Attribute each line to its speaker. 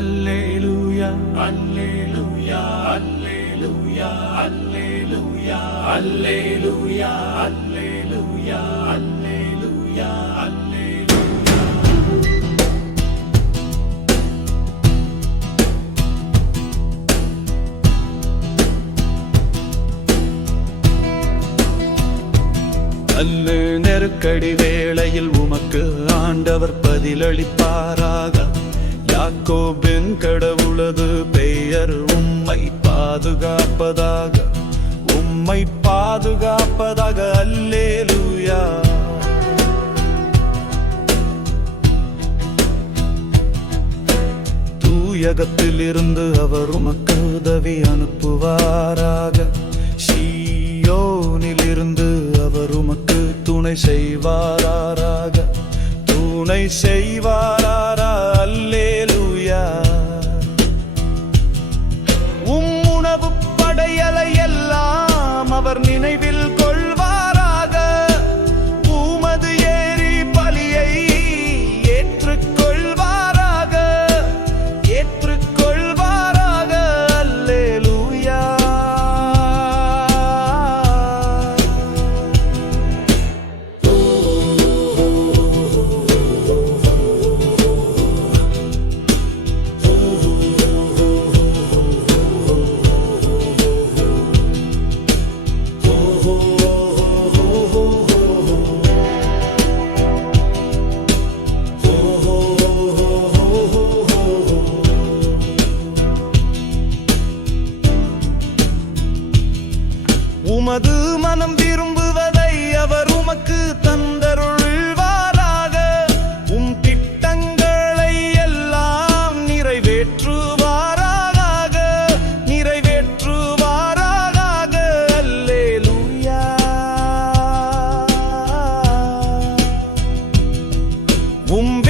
Speaker 1: அல்லேலூயா அல்லேலூயா அல்லேலூயா அல்லேலூயா அல்லேலூயா அல்லேலூயா அல்லேலூயா அல்லேலூயா நல்ல நெருக்கடி வேளையில் உமக்கு ஆண்டவர் பதிலளிப்பாராக யாக்கோபின் கடவுளது பெயர் உம்மை பாதுகாப்பதாக உம்மை பாதுகாப்பதாக அல்லேலுயா. தூயகத்தில் இருந்து அவர் உமக்கு உதவி அனுப்புவாராக. ஷியோனில் இருந்து அவர் உமக்கு துணை செய்வாராக துணை செய்வார் உமது மனம் விரும்புவதை அவர் உமக்கு தந்தருள்வாராக. உம் திட்டங்களை எல்லாம் நிறைவேற்றுவாராக. நிறைவேற்றுவாராக. அல்லேலூயா. உம்